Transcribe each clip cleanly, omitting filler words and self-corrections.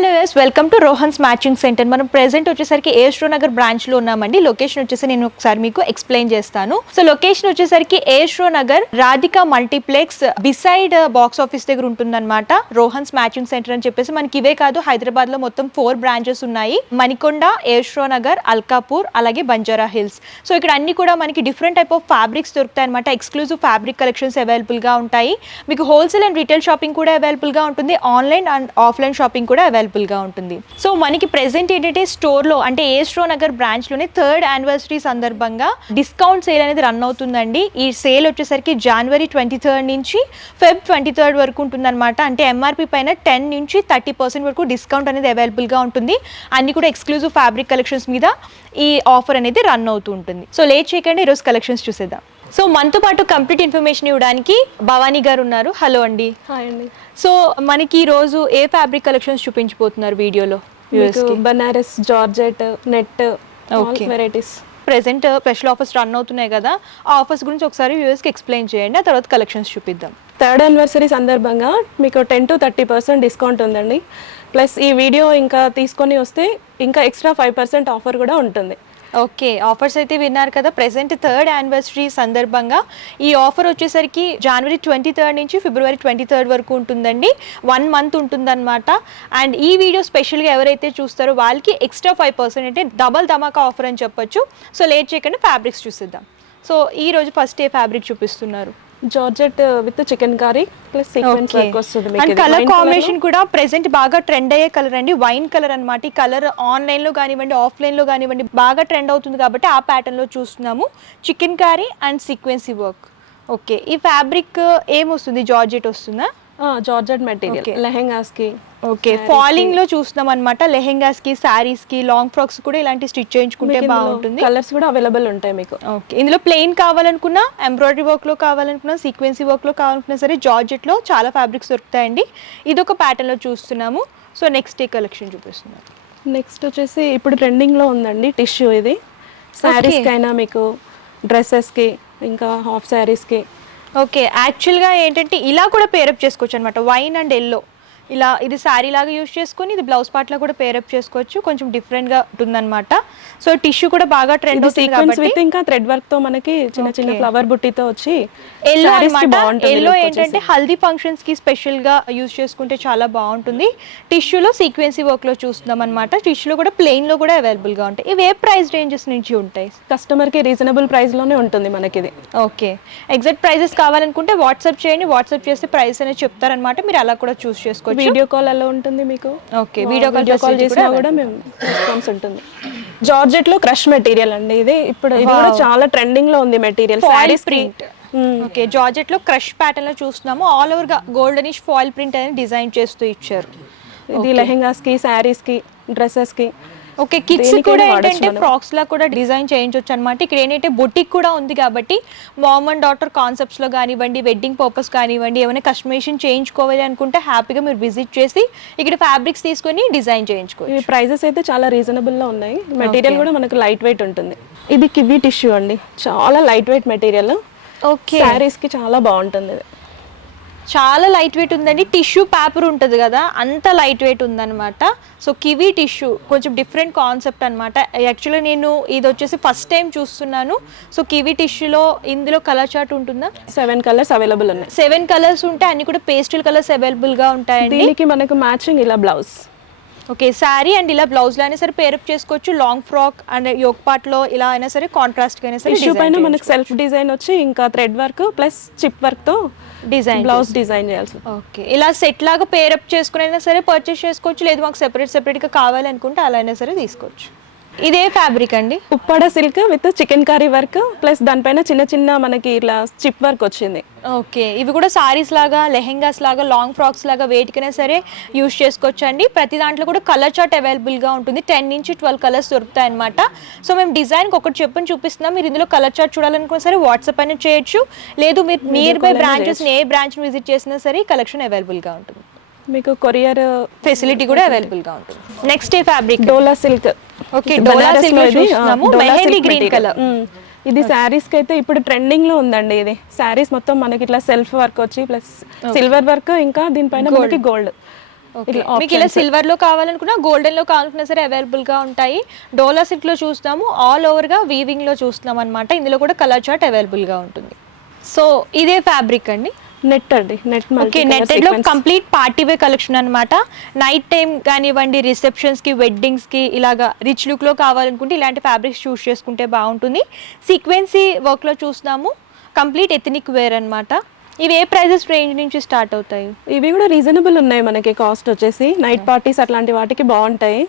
Hello yes welcome to Rohan's matching centre. మనం present వచ్చేసరికి ఏస్ట్రో నగర్ బ్రాంచ్ లో ఉన్నామండి. లొకేషన్ వచ్చేసి నేను ఒకసారి మీకు ఎక్స్ప్లెయిన్ చేస్తాను. సో లొకేషన్ వచ్చేసరికి ఏస్ట్రో నగర్ Radhika multiplex beside box office దగ్గర ఉంటుందన్నమాట. రోహన్స్ మ్యాచింగ్ సెంటర్ అని చెప్పేసి మనకి ఇవే కాదు, హైదరాబాద్ లో మొత్తం 4 బ్రాంచెస్ ఉన్నాయి. మణికొండ, ఏస్ట్రో నగర్, అల్కాపూర్, అలాగే బంజారా హిల్స్. సో ఇక్కడ అన్ని కూడా మనకి డిఫరెంట్ టైప్ ఆఫ్ ఫ్యాబ్రిక్స్ దొరుకుతాయి అనమాట. ఎక్స్క్లూజివ్ ఫ్యాబ్రిక్ కలెక్షన్స్ అవైలబుల్ గా ఉంటాయి. మీకు హోల్సేల్ అండ్ రీటైల్ షాపింగ్ కూడా అవైలబుల్ గా ఉంటుంది. ఆన్లైన్ అండ్ ఆఫ్లైన్ షాపింగ్ కూడా అవైలబుల్ గా ఉంటుంది. సో మనకి ప్రెసెంట్ ఏంటంటే స్టోర్ లో అంటే ఏస్ట్రో నగర్ బ్రాంచ్ లోనే 3rd యానివర్సరీ సందర్భంగా డిస్కౌంట్ సేల్ అనేది రన్ అవుతుందండి. ఈ సేల్ వచ్చేసరికి జనవరి 23rd నుంచి ఫెబ్ 23rd వరకు ఉంటుందన్నమాట. అంటే ఎంఆర్పి పైన 10 నుంచి 30% వరకు డిస్కౌంట్ అనేది అవైలబుల్ గా ఉంటుంది. అన్ని కూడా ఎక్స్క్లూజివ్ ఫ్యాబ్రిక్ కలెక్షన్స్ మీద ఈ ఆఫర్ అనేది రన్ అవుతూ ఉంటుంది. సో లేట్ చేయకండి, ఈరోజు కలెక్షన్స్ చూసేద్దాం. సో మనతో పాటు కంప్లీట్ ఇన్ఫర్మేషన్ ఇవ్వడానికి భవానీ గారు ఉన్నారు. హలో అండి. హాయ్ అండి. సో మనకి ఈ రోజు ఏ ఫ్యాబ్రిక్ కలెక్షన్స్ చూపించబోతున్నారు వీడియోలో? Banaras, georgette, net varieties. Present special offers run అవుతున్నాయి కదా, ఆ ఆఫర్స్ గురించి ఒకసారి వ్యూవర్స్కి ఎక్స్ప్లెయిన్ చేయండి, ఆ తర్వాత కలెక్షన్స్ చూపిద్దాం. 3rd యానివర్సరీ సందర్భంగా మీకు 10 to 30% డిస్కౌంట్ ఉందండి. ప్లస్ ఈ వీడియో ఇంకా తీసుకొని వస్తే ఇంకా ఎక్స్ట్రా 5% ఆఫర్ కూడా ఉంటుంది. ఓకే, ఆఫర్స్ అయితే విన్నారు కదా. ప్రెసెంట్ 3rd యానివర్సరీ సందర్భంగా ఈ ఆఫర్ వచ్చేసరికి జనవరి 23rd నుంచి ఫిబ్రవరి 23rd వరకు ఉంటుందండి. 1 మంత్ ఉంటుందన్నమాట. అండ్ ఈ వీడియో స్పెషల్గా ఎవరైతే చూస్తారో వాళ్ళకి ఎక్స్ట్రా 5% అంటే డబల్ ధమాకా ఆఫర్ అని చెప్పొచ్చు. సో లేట్ చేయకుండా ఫ్యాబ్రిక్స్ చూసిద్దాం. సో ఈ రోజు ఫస్ట్ ఏ ఫ్యాబ్రిక్ చూపిస్తున్నారు? Georgette with chicken curry plus sequence work వస్తుంది. అండ్ కలర్ కాంబినేషన్ కూడా ప్రెసెంట్ బాగా ట్రెండ్ అయ్యే కలర్ అండి, వైన్ కలర్ అన్నమాట. ఈ కలర్ ఆన్లైన్ లో కానివ్వండి, ఆఫ్లైన్ లో కానివ్వండి బాగా ట్రెండ్ అవుతుంది కాబట్టి ఆ ప్యాటర్న్ లో చూస్తున్నాము. Chicken curry and sequence work. Okay, ఈ ఫ్యాబ్రిక్ ఏమొస్తుంది? జార్జెట్ వస్తుందా? జార్జెట్ మెటీరియల్ లెహెంగాస్ కి. ఓకే, ఫాలింగ్ లో చూస్తున్నాం అనమాట. లెహెంగాస్ కి, సారీస్ కి, లాంగ్ ఫ్రాక్స్ కూడా ఇలాంటి స్టిచ్ చేయించుకుంటే బాగుంటుంది. కలర్స్ కూడా అవైలబుల్ ఉంటాయి మీకు. ఓకే, ఇందులో ప్లెయిన్ కావాలనుకున్నా, ఎంబ్రాయిడరీ వర్క్ లో కావాలనుకున్నా, సీక్వెన్సీ వర్క్ లో కావాలనుకున్నా సరే జార్జెట్ లో చాలా ఫ్యాబ్రిక్స్ దొరుకుతాయండి. ఇది ఒక ప్యాటర్న్ లో చూస్తున్నాము. సో నెక్స్ట్ ఏ కలెక్షన్ చూపిస్తున్నారు? నెక్స్ట్ వచ్చేసి ఇప్పుడు ట్రెండింగ్ లో ఉందండి టిష్యూ. ఇది శారీస్ కైనా మీకు, డ్రెస్సెస్ కి, ఇంకా హాఫ్ శారీస్ కి. ఓకే, యాక్చువల్గా ఏంటంటే ఇలా కూడా పేరప్ చేసుకోవచ్చు అనమాట. వైన్ అండ్ ఎల్లో ఇలా, ఇది శారీ లాగా యూజ్ చేసుకొని ఇది బ్లౌజ్ పార్ట్ లా కూడా పేరప్ చేసుకోవచ్చు. కొంచెం డిఫరెంట్ గా ఉంటుందన్నమాట. సో టిష్యూ కూడా బాగా ట్రెండ్ అవుతుంది కాబట్టి విత్ ఇంకా థ్రెడ్ వర్క్ తో మనకి చిన్న చిన్న ఫ్లవర్ బుట్టితో వచ్చి ఎల్లో అన్నమాట. ఎల్లో ఏంటంటే హల్దీ ఫంక్షన్స్ కి స్పెషల్ గా యూజ్ చేసుకుంటే చాలా బాగుంటుంది. టిష్యూలో సీక్వెన్సీ వర్క్ లో చూస్తున్నాం అనమాట. టిష్యూలో కూడా ప్లెయిన్ లో కూడా అవైలబుల్ గా ఉంటాయి. ఇవి ఏ ప్రైస్ రేంజెస్ నుంచి ఉంటాయి? కస్టమర్ కి రీజనబుల్ ప్రైస్ లోనే ఉంటుంది మనకి ఇది. ఓకే, ఎగ్జాక్ట్ ప్రైజెస్ కావాలనుకుంటే వాట్సాప్ చేయండి. వాట్సాప్ చేస్తే ప్రైస్ అనేది చెప్తారనమాట. మీరు అలా కూడా చూస్ చేసుకోవచ్చు. వీడియో కాల్ అలా ఉంటుంది మీకు. ఓకే, వీడియో కాల్ చేసినా కూడా మేము రెస్పాన్స్ ఉంటుంది. జార్జెట్ లో క్రష్ మెటీరియల్ అండి ఇది. ఇప్పుడు ఇది కూడా చాలా ట్రెండింగ్ లో ఉంది material. Saris print. Okay, georgette లో క్రష్ ప్యాటర్న్ లో చూస్తున్నాము. ఆల్ ఓవర్ గా గోల్డెనిష్ ఫాయిల్ ప్రింట్ అనేది డిజైన్ చేస్తూ ఇచ్చారు. ఇది లెహెంగాస్ కి, సారీస్ కి, డ్రెస్సెస్ కి. ఓకే, కిడ్స్ కూడా ఏంటంటే ఫ్రాక్స్ లా కూడా డిజైన్ చేయించవచ్చు అనమాట. ఇక్కడ ఏంటంటే బొటిక్ కూడా ఉంది కాబట్టి మామ్ అండ్ డాటర్ కాన్సెప్ట్స్ లో కానివ్వండి, వెడ్డింగ్ పర్పస్ కానివ్వండి, ఏమైనా కస్టమైజేషన్ చేయించుకోవాలి అనుకుంటే హ్యాపీగా మీరు విజిట్ చేసి ఇక్కడ ఫ్యాబ్రిక్స్ తీసుకొని డిజైన్ చేయించుకోవచ్చు. ఈ ప్రైజెస్ అయితే చాలా రీజనబుల్ లో ఉన్నాయి. మెటీరియల్ కూడా మనకు లైట్ వెయిట్ ఉంటుంది. ఇది కివీ టిష్యూ అండి, చాలా light weight material. Okay, saris కి చాలా బాగుంటుంది. ఇది చాలా లైట్ వెయిట్ ఉందండి. టిష్యూ పేపర్ ఉంటుంది కదా, అంత లైట్ వెయిట్ ఉందన్నమాట. సో కివీ టిష్యూ కొంచెం డిఫరెంట్ కాన్సెప్ట్ అనమాట. యాక్చువల్లీ నేను ఇది వచ్చేసి ఫస్ట్ టైం చూస్తున్నాను. సో కివీ టిష్యూలో ఇందులో కలర్ చార్ట్ ఉంటుందా? 7 కలర్స్ అవైలబుల్ ఉన్నాయి. 7 కలర్స్ ఉంటాయి. అన్ని కూడా పేస్టల్ కలర్స్ అవైలబుల్ గా ఉంటాయండి. దీనికి మనకు మ్యాచింగ్ ఇలా బ్లౌజ్. ఓకే, శారీ అండ్ ఇలా బ్లౌజ్ లో అయినా సరే పేరప్ చేసుకోవచ్చు. Long frock and yoke part లో ఇలా అయినా సరే, కాంట్రాస్ట్ గా అయినా సరే. టిష్యూ పైన మనకు సెల్ఫ్ డిజైన్ వచ్చి ఇంకా thread work plus chip work తో డిజైన్ బ్లౌజ్ డిజైన్ చేయాల్సి. ఓకే, ఇలా సెట్ లాగా పేరప్ చేసుకుని అయినా సరే పర్చేస్ చేసుకోవచ్చు. లేదు మాకు సెపరేట్ గా కావాలనుకుంటే అలా అయినా సరే తీసుకోవచ్చు. ఇదే ఫ్యాబ్రిక్ అండి, Uppada silk with chicken curry work plus దానిపైన చిన్న చిన్న మనకి ఇలా చిప్ వర్క్ వచ్చింది. ఓకే, ఇవి కూడా సారీస్ లాగా, లెహెంగాస్ లాగా, లాంగ్ ఫ్రాక్స్ లాగా వేటికైనా సరే యూజ్ చేసుకోవచ్చు అండి. ప్రతి దాంట్లో కూడా కలర్ చార్ట్ అవైలబుల్ గా ఉంటుంది. 10 నుంచి 12 కలర్స్ దొరుకుతాయి అనమాట. సో మేము డిజైన్ ఒకటి చెప్పని చూపిస్తున్నాం. మీరు ఇందులో కలర్ చార్ట్ చూడాలనుకున్నా సరే వాట్సాప్ అయినా చేయొచ్చు. లేదు మీరు near by branches A branch visit చేసినా సరే కలెక్షన్ అవైలబుల్ గా ఉంటుంది. మీకు కొరియర్ ఫెసిలిటీ కూడా అవైలబుల్ గా ఉంటుంది. నెక్స్ట్ ఏ ఫ్యాబ్రిక్? డోలా సిల్క్. ఓకే, డోలా సిల్క్ చూస్తున్నాము. Mehndi green colour. ఇది శారీస్ కి అయితే ఇప్పుడు ట్రెండింగ్ లో ఉందండి. ఇది శారీస్ మొత్తం మనకి ఇట్లా సెల్ఫ్ వర్క్ వచ్చి ప్లస్ సిల్వర్ వర్క్, ఇంకా దీనిపైన మనకి గోల్డ్ మీకు ఇలా సిల్వర్ లో కావాలనుకున్నా గోల్డెన్ లో కావాలనుకున్నా సరే అవైలబుల్ గా ఉంటాయి. డోలా సిల్క్ లో చూస్తాము, ఆల్ ఓవర్ గా వీవింగ్ లో చూస్తున్నాం అనమాట. ఇందులో కూడా కలర్ చార్ట్ అవైలబుల్ గా ఉంటుంది. సో ఇదే ఫ్యాబ్రిక్ అండి, నెట్ అండి, నెట్ ఓకే. నెట్టెడ్ లో కంప్లీట్ పార్టీ వేర్ కలెక్షన్ అనమాట. నైట్ టైం కానివ్వండి, రిసెప్షన్స్ కి, వెడ్డింగ్స్ కి ఇలాగా రిచ్ లుక్ లో కావాలనుకుంటే ఇలాంటి ఫ్యాబ్రిక్స్ చూస్ చేసుకుంటే బాగుంటుంది. సీక్వెన్సీ వర్క్ లో చూస్తున్నాము, కంప్లీట్ ఎథనిక్ వేర్ అనమాట. ఇవి ఏ ప్రైజెస్ రేంజ్ నుంచి స్టార్ట్ అవుతాయి? ఇవి కూడా రీజనబుల్ ఉన్నాయి మనకి. కాస్ట్ వచ్చేసి నైట్ పార్టీస్ అట్లాంటి వాటికి బాగుంటాయి.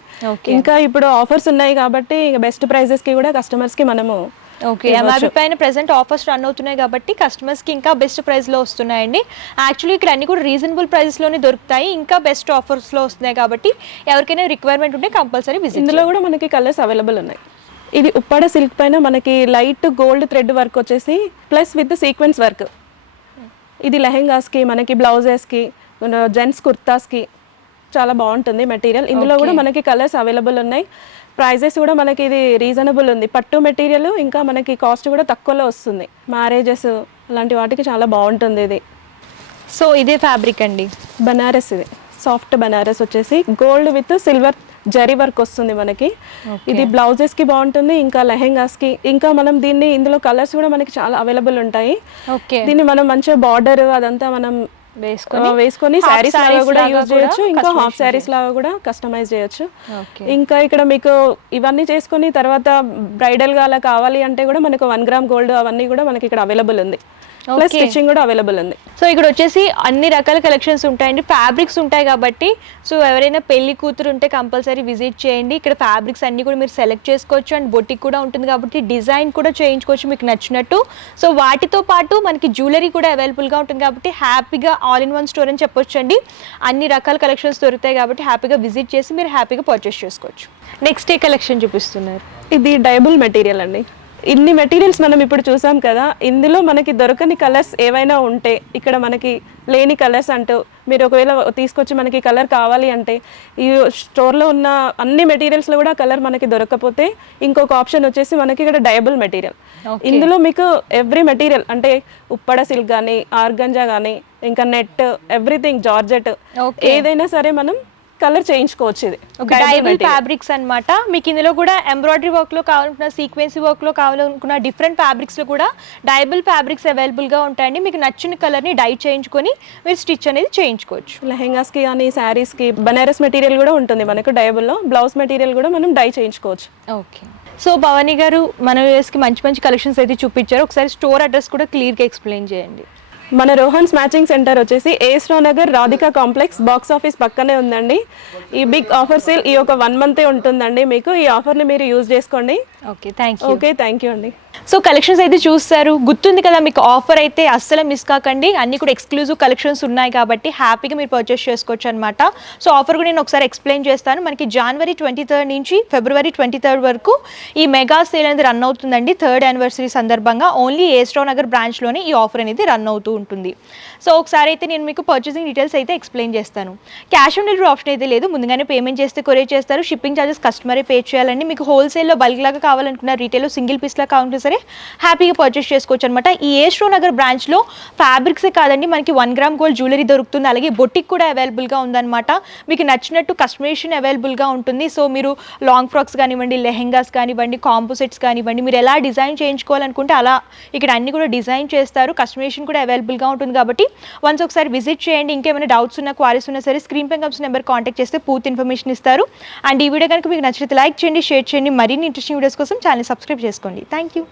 ఇంకా ఇప్పుడు ఆఫర్స్ ఉన్నాయి కాబట్టి బెస్ట్ ప్రైజెస్ కి కూడా కస్టమర్స్ కి మనము ఓకే. ఎంఆర్పీ పైన ప్రెసెంట్ ఆఫర్స్ రన్ అవుతున్నాయి కాబట్టి కస్టమర్స్కి ఇంకా బెస్ట్ ప్రైస్లో వస్తున్నాయండి. యాక్చువల్లీ ఇక్కడ అన్ని కూడా రీజనబుల్ ప్రైస్లోనే దొరుకుతాయి, ఇంకా బెస్ట్ ఆఫర్స్లో వస్తున్నాయి కాబట్టి ఎవరికైనా రిక్వైర్మెంట్ ఉంటే కంపల్సరీ విజిట్. ఇందులో కూడా మనకి కలర్స్ అవైలబుల్ ఉన్నాయి. ఇది ఉప్పాడ సిల్క్ పైన మనకి లైట్ గోల్డ్ థ్రెడ్ వర్క్ వచ్చేసి ప్లస్ విత్ సీక్వెన్స్ వర్క్. ఇది లెహెంగాస్కి, మనకి బ్లౌజెస్కి, జెంట్స్ కుర్తాస్కి చాలా బాగుంటుంది మెటీరియల్. ఇందులో కూడా మనకి కలర్స్ అవైలబుల్ ఉన్నాయి. ప్రైజెస్ కూడా మనకి ఇది రీజనబుల్ ఉంది. పట్టు మెటీరియల్ ఇంకా మనకి కాస్ట్ కూడా తక్కువలో వస్తుంది. మ్యారేజెస్ అలాంటి వాటికి చాలా బాగుంటుంది ఇది. సో ఇదే ఫ్యాబ్రిక్ అండి, బనారస్. ఇది సాఫ్ట్ బనారస్ వచ్చేసి gold with silver zari work వస్తుంది మనకి. ఇది బ్లౌజెస్ కి బాగుంటుంది, ఇంకా లెహెంగాస్ కి. ఇంకా మనం దీన్ని ఇందులో కలర్స్ కూడా మనకి చాలా అవైలబుల్ ఉంటాయి. దీన్ని మనం మంచిగా బార్డర్ అదంతా మనం వేసుకొని శారీస్ లాగా కూడా యూజ్ చేయొచ్చు, ఇంకా హాఫ్ శారీస్ లాగా కూడా కస్టమైజ్ చేయొచ్చు. ఇంకా ఇక్కడ మీకు ఇవన్నీ చేసుకొని తర్వాత బ్రైడల్ గా అలా కావాలి అంటే కూడా మనకు 1 గ్రామ్ గోల్డ్ అవన్నీ కూడా మనకి ఇక్కడ అవైలబుల్ ఉంది. ప్లస్ స్టిచ్చింగ్ కూడా అవైలబుల్ ఉంది. సో ఇక్కడ వచ్చేసి అన్ని రకాల కలెక్షన్స్ ఉంటాయండి, ఫ్యాబ్రిక్స్ ఉంటాయి కాబట్టి. సో ఎవరైనా పెళ్లి కూతురు ఉంటే కంపల్సరీ విజిట్ చేయండి. ఇక్కడ ఫ్యాబ్రిక్స్ అన్ని కూడా మీరు సెలెక్ట్ చేసుకోవచ్చు, అండ్ బొటిక్ కూడా ఉంటుంది కాబట్టి డిజైన్ కూడా చేయించుకోవచ్చు మీకు నచ్చినట్టు. సో వాటితో పాటు మనకి జ్యువెలరీ కూడా అవైలబుల్గా ఉంటుంది కాబట్టి హ్యాపీగా ఆల్ ఇన్ వన్ స్టోర్ అని చెప్పొచ్చు అండి. అన్ని రకాల కలెక్షన్స్ దొరుకుతాయి కాబట్టి హ్యాపీగా విజిట్ చేసి మీరు హ్యాపీగా పర్చేస్ చేసుకోవచ్చు. నెక్స్ట్ ఏ కలెక్షన్ చూపిస్తున్నారు? ఇది డైబుల్ మెటీరియల్ అండి. ఇన్ని మెటీరియల్స్ మనం ఇప్పుడు చూసాం కదా, ఇందులో మనకి దొరకని కలర్స్ ఏవైనా ఉంటే, ఇక్కడ మనకి లేని కలర్స్ అంటూ మీరు ఒకవేళ తీసుకొచ్చి మనకి కలర్ కావాలి అంటే, ఈ స్టోర్లో ఉన్న అన్ని మెటీరియల్స్లో కూడా కలర్ మనకి దొరకకపోతే ఇంకొక ఆప్షన్ వచ్చేసి మనకి ఇక్కడ డయబుల్ మెటీరియల్. ఇందులో మీకు ఎవ్రీ మెటీరియల్ అంటే ఉప్పడ సిల్క్ కానీ, ఆర్గంజా కానీ, ఇంకా నెట్, ఎవ్రీథింగ్, జార్జెట్, ఏదైనా సరే మనం కలర్ చేయించుకోవచ్చు. ఇది డైబుల్ ఫ్యాబ్రిక్స్ అన్నమాట. మీకు ఇందులో కూడా ఎంబ్రాయిడరీ వర్క్ లో కావాలనుకున్న, సీక్వెన్సీ వర్క్ లో కావాలనుకున్న డిఫరెంట్ ఫ్యాబ్రిక్స్ లో కూడా డైబుల్ ఫ్యాబ్రిక్స్ అవైలబుల్ గా ఉంటాయండి. మీకు నచ్చిన కలర్ ని డై చేయించుకొని మీరు స్టిచ్ అనేది చేయించుకోవచ్చు. లెహెంగాస్ కి కానీ, శారీస్ కి బనారస్ మెటీరియల్ కూడా ఉంటుంది మనకు డైబుల్ లో. బ్లౌజ్ మెటీరియల్ కూడా మనం డై చేయించుకోవచ్చు. ఓకే. సో భవానీ గారు మన వ్యూయర్స్ కి మంచి మంచి కలెక్షన్స్ అయితే చూపించారు. ఒకసారి స్టోర్ అడ్రస్ కూడా క్లియర్ గా ఎక్స్ప్లెయిన్ చేయండి. మన రోహన్స్ మ్యాచింగ్ సెంటర్ వచ్చేసి AS Rao Nagar Radhika complex box office పక్కనే ఉందండి. ఈ బిగ్ ఆఫర్ సేల్ ఈ ఒక 1 మంతే ఉంటుందండి మీకు. ఈ ఆఫర్ని మీరు యూజ్ చేసుకోండి. ఓకే, థ్యాంక్ యూ అండి. సో కలెక్షన్స్ అయితే చూస్తారు, గుర్తుంది కదా మీకు. ఆఫర్ అయితే అస్సలు మిస్ కాకండి. అన్ని కూడా ఎక్స్క్లూజివ్ కలెక్షన్స్ ఉన్నాయి కాబట్టి హ్యాపీగా మీరు పర్చేస్ చేసుకోవచ్చు అనమాట. సో ఆఫర్ కూడా నేను ఒకసారి ఎక్స్ప్లెయిన్ చేస్తాను. మనకి జనవరి 23 నుంచి ఫిబ్రవరి 23 వరకు ఈ మెగా సేల్ అనేది రన్ అవుతుందండి. 3rd యానివర్సరీ సందర్భంగా ఓన్లీ AS రావు నగర్ బ్రాంచ్లోనే ఈ ఆఫర్ అనేది రన్ అవుతూ ఉంటుంది. సో ఒకసారి అయితే నేను మీకు పర్చేసింగ్ డీటెయిల్స్ అయితే ఎక్స్ప్లెయిన్ చేస్తాను. క్యాష్ ఆన్ డెలివరీ ఆప్షన్ అయితే లేదు, ముందుగానే పేమెంట్ చేస్తే కొరియర్ చేస్తారు. షిప్పింగ్ ఛార్జెస్ కస్టమరే పే చేయాలండి. మీకు హోల్సేల్లో బల్క్ లాగా కావాలనుకున్న, రీటైల్లో సింగిల్ పీస్లా కావాలంటే సరే హ్యాపీగా పర్చేస్ చేసుకోవచ్చు అనమాట. ఈ AS రావు నగర్ బ్రాంచ్లో ఫ్యాబ్రిక్సే కాదండి, మనకి 1 గ్రామ్ గోల్డ్ జ్యువెలరీ దొరుకుతుంది, అలాగే బొటిక్ కూడా అవైలబుల్గా ఉందన్నమాట. మీకు నచ్చినట్టు కస్టమైజేషన్ అవైలబుల్గా ఉంటుంది. సో మీరు లాంగ్ ఫ్రాక్స్ కానివ్వండి, లెహెంగాస్ కానివ్వండి, కాంపోజిట్స్ కానివ్వండి, మీరు ఎలా డిజైన్ చేయించుకోవాలనుకుంటే అలా ఇక్కడ అన్ని కూడా డిజైన్ చేస్తారు. కస్టమైజేషన్ కూడా అవైలబుల్గా ఉంటుంది కాబట్టి వన్స్ ఒకసారి విజిట్ చేయండి. ఇంకేమైనా డౌట్స్ ఉన్నా, క్వారీస్ ఉన్నా సరే స్క్రీన్ పై కనిపిస్తున్న నెంబర్ కాంటాక్ట్ చేస్తే పూర్తి ఇన్ఫర్మేషన్ ఇస్తారు. అండ్ ఈ వీడియో కనుక మీకు నచ్చితే లైక్ చేయండి, షేర్ చేయండి. మరిన్ని ఇంట్రెస్టింగ్ వీడియోస్ కోసం ఛానల్ సబ్స్క్రైబ్ చేసుకోండి. Thank you.